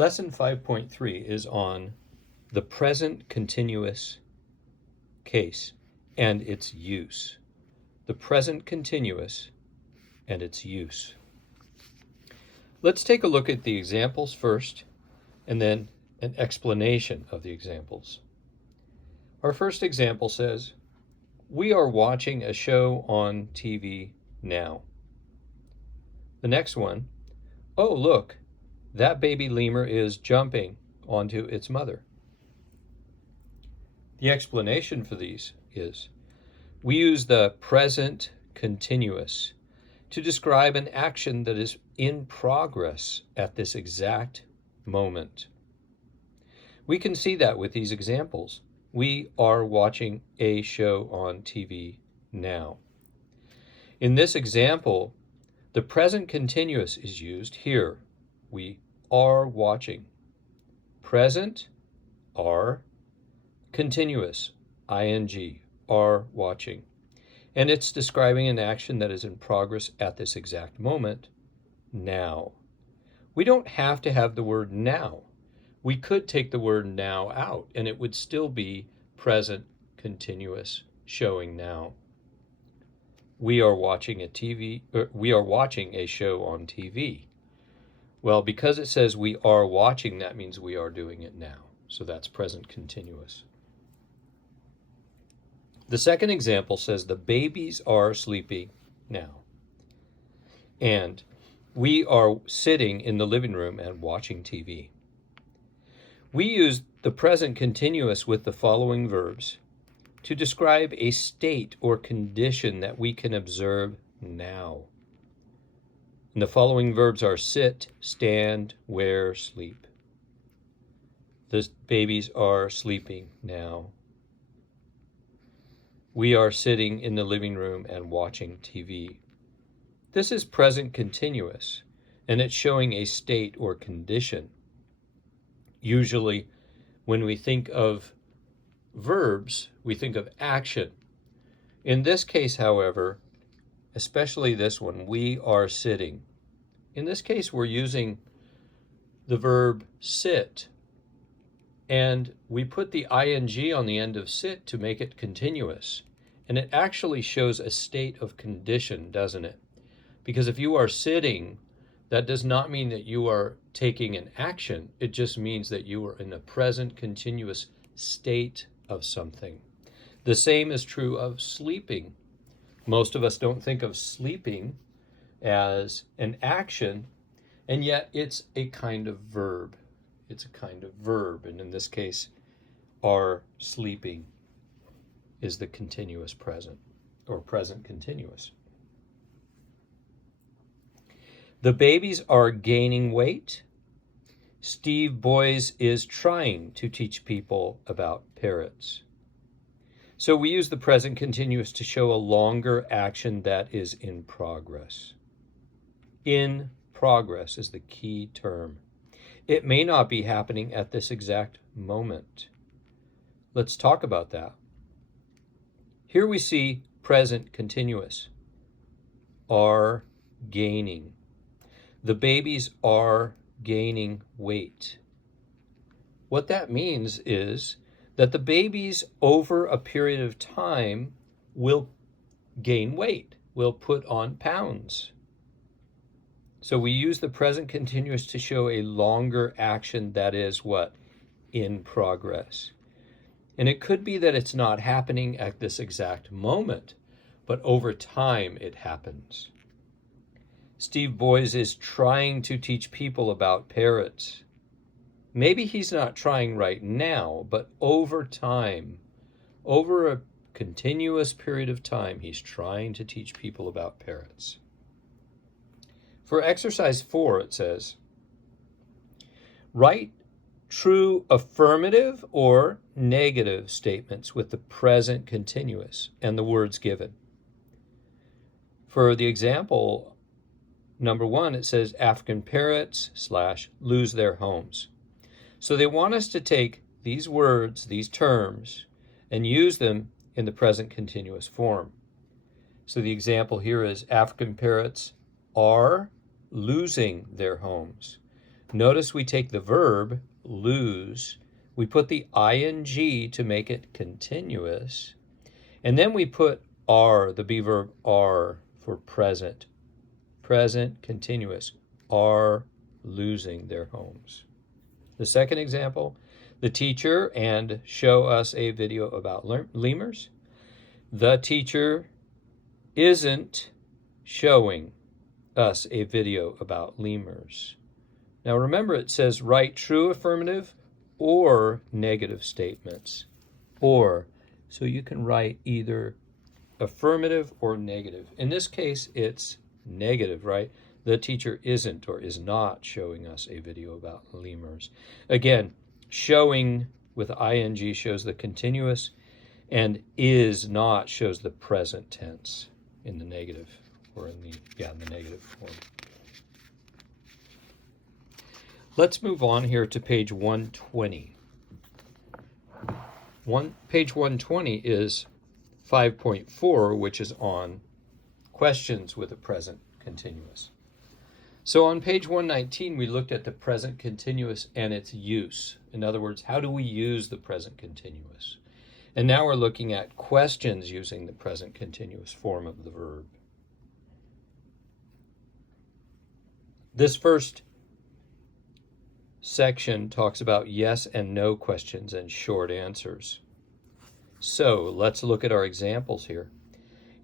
Lesson 5.3 is on the present continuous case and its use. The present continuous and its use. Let's take a look at the examples first, and then an explanation of the examples. Our first example says, "We are watching a show on TV now." The next one, "Oh, look, that baby lemur is jumping onto its mother." The explanation for these is, we use the present continuous to describe an action that is in progress at this exact moment. We can see that with these examples. We are watching a show on TV now. In this example, the present continuous is used here. We are watching. Present, are. Continuous, ing, are watching. And it's describing an action that is in progress at this exact moment, now. We don't have to have the word now. We could take the word now out, and it would still be present continuous, showing now. We are watching a show on TV. Well, because it says we are watching, that means we are doing it now. So that's present continuous. The second example says the babies are sleeping now. And we are sitting in the living room and watching TV. We use the present continuous with the following verbs to describe a state or condition that we can observe now. And the following verbs are sit, stand, wear, sleep. The babies are sleeping now. We are sitting in the living room and watching TV. This is present continuous, and it's showing a state or condition. Usually, when we think of verbs, we think of action. In this case, however, especially this one, we are sitting. In this case, we're using the verb sit, and we put the ing on the end of sit to make it continuous. And it actually shows a state of condition, doesn't it? Because if you are sitting, that does not mean that you are taking an action. It just means that you are in a present continuous state of something. The same is true of sleeping. Most of us don't think of sleeping as an action, and yet it's a kind of verb. It's a kind of verb, and in this case, are sleeping is the continuous present, or present continuous. The babies are gaining weight. Steve Boys is trying to teach people about parrots. So we use the present continuous to show a longer action that is in progress. In progress is the key term. It may not be happening at this exact moment. Let's talk about that. Here we see present continuous. Are gaining. The babies are gaining weight. What that means is that the babies over a period of time will gain weight, will put on pounds. So we use the present continuous to show a longer action that is what? In progress. And it could be that it's not happening at this exact moment, but over time it happens. Steve Boys is trying to teach people about parrots. Maybe he's not trying right now, but over time, over a continuous period of time, he's trying to teach people about parrots. For exercise 4, it says, write true affirmative or negative statements with the present continuous and the words given. For the example, number 1, it says African parrots / lose their homes. So they want us to take these words, these terms, and use them in the present continuous form. So the example here is African parrots are losing their homes. Notice we take the verb, lose, we put the ing to make it continuous, and then we put are, the be verb are, for present. Present continuous, are losing their homes. The second example, the teacher and show us a video about lemurs. The teacher isn't showing us a video about lemurs. Now remember, it says write true affirmative or negative statements. Or, so you can write either affirmative or negative. In this case, it's negative, right? The teacher isn't or is not showing us a video about lemurs. Again, showing with ing shows the continuous, and is not shows the present tense in the negative, or in the negative form. Let's move on here to page 120. Page 120 is 5.4, which is on questions with the present continuous. So on page 119, we looked at the present continuous and its use. In other words, how do we use the present continuous? And now we're looking at questions using the present continuous form of the verb. This first section talks about yes and no questions and short answers. So let's look at our examples here.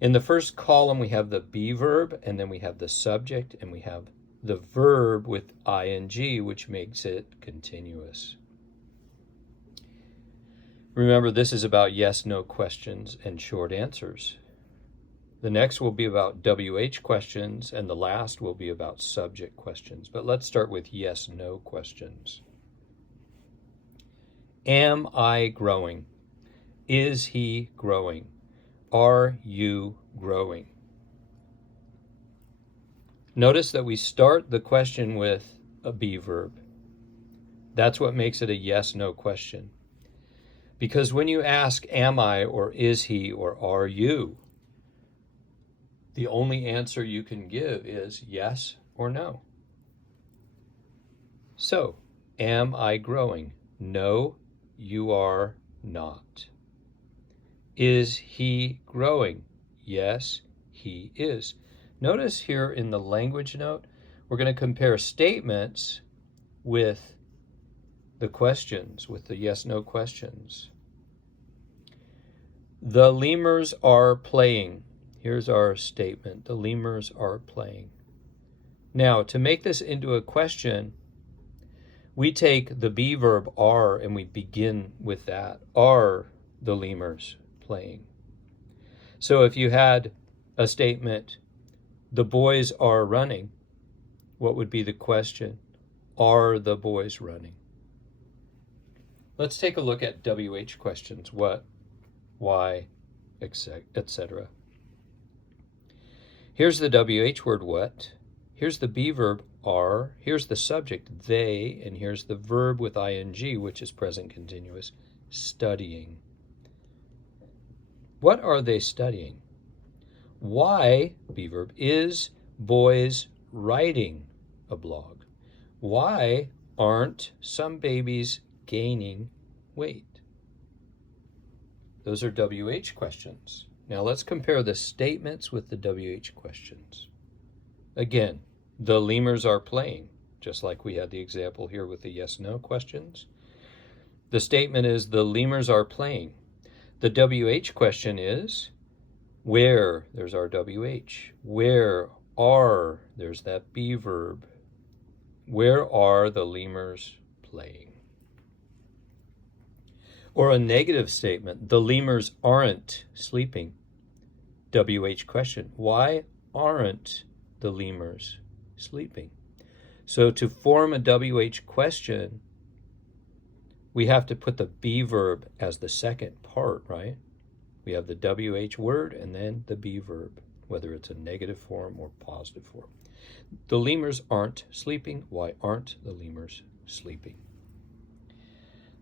In the first column, we have the be verb, and then we have the subject, and we have the verb with ing, which makes it continuous. Remember, this is about yes, no questions and short answers. The next will be about WH questions, and the last will be about subject questions. But let's start with yes, no questions. Am I growing? Is he growing? Are you growing? Notice that we start the question with a be verb. That's what makes it a yes, no question. Because when you ask, am I, or is he, or are you, the only answer you can give is yes or no. So, am I growing? No, you are not. Is he growing? Yes, he is. Notice here in the language note, we're going to compare statements with the questions, with the yes-no questions. The lemurs are playing. Here's our statement. The lemurs are playing. Now, to make this into a question, we take the be verb are and we begin with that. Are the lemurs playing? So if you had a statement, the boys are running, what would be the question? Are the boys running? Let's take a look at WH questions. What, why, etc. Here's the WH word, what. Here's the be verb, are. Here's the subject, they. And here's the verb with ing, which is present continuous, studying. What are they studying? Why, be verb, is boys writing a blog? Why aren't some babies gaining weight? Those are WH questions. Now let's compare the statements with the WH questions. Again, the lemurs are playing, just like we had the example here with the yes-no questions. The statement is the lemurs are playing. The WH question is where, there's our WH. Where are, there's that be verb. Where are the lemurs playing? Or a negative statement, the lemurs aren't sleeping. WH question, why aren't the lemurs sleeping? So to form a WH question, we have to put the be verb as the second part, right? We have the WH word and then the be verb, whether it's a negative form or positive form. The lemurs aren't sleeping. Why aren't the lemurs sleeping?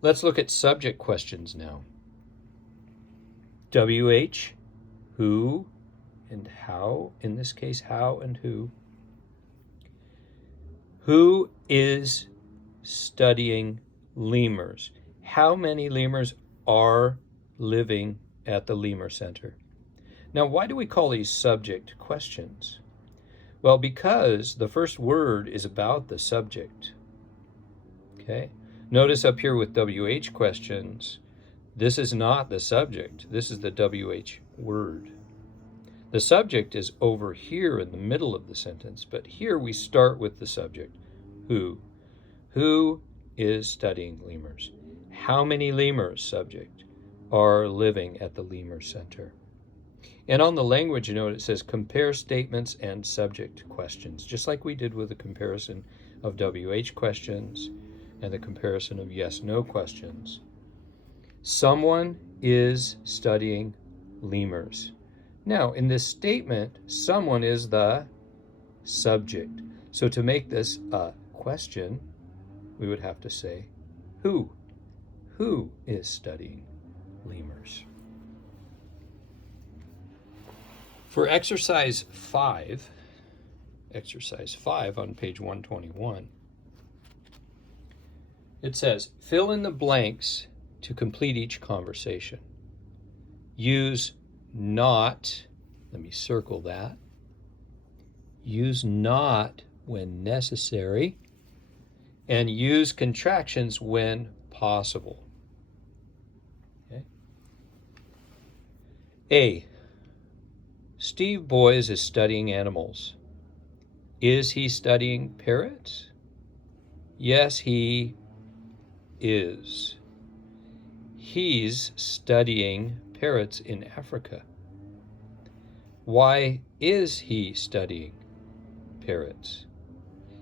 Let's look at subject questions now. WH, who and how. In this case, how and who. Who is studying lemurs? How many lemurs are living at the Lemur Center? Now, why do we call these subject questions? Well, because the first word is about the subject. Okay? Notice up here with WH questions, this is not the subject. This is the WH word. The subject is over here in the middle of the sentence, but here we start with the subject. Who? Who is studying lemurs? How many lemurs, subject, are living at the Lemur Center? And on the language note, it says compare statements and subject questions, just like we did with the comparison of WH questions and the comparison of yes/no questions. Someone is studying lemurs. Now, in this statement, someone is the subject. So to make this a question, we would have to say, who? Who is studying lemurs? For exercise 5 on page 121, it says, fill in the blanks to complete each conversation. Use not, let me circle that. Use not when necessary, and use contractions when possible. Okay. A. Steve Boys is studying animals. Is he studying parrots? Yes, he is. He's studying parrots in Africa. Why is he studying parrots?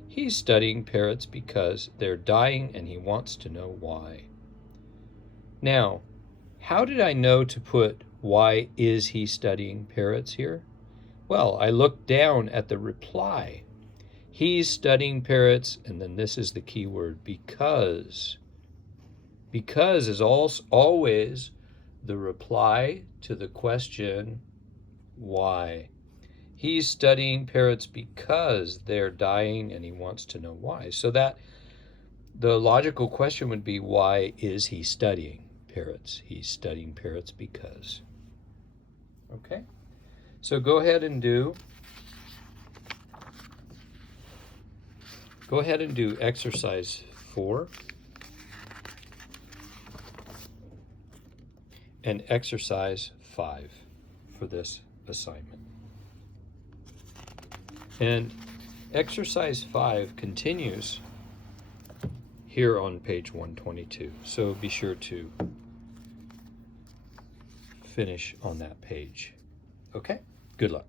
He's studying parrots because they're dying and he wants to know why. Now, how did I know to put why is he studying parrots here? Well, I looked down at the reply. He's studying parrots, and then this is the key word, because. Because is always the reply to the question, why? He's studying parrots because they're dying and he wants to know why. So that the logical question would be, why is he studying parrots? He's studying parrots because. Okay? So go ahead and do exercise 4 and exercise 5 for this assignment. And exercise 5 continues here on page 122. So be sure to finish on that page. Okay? Good luck.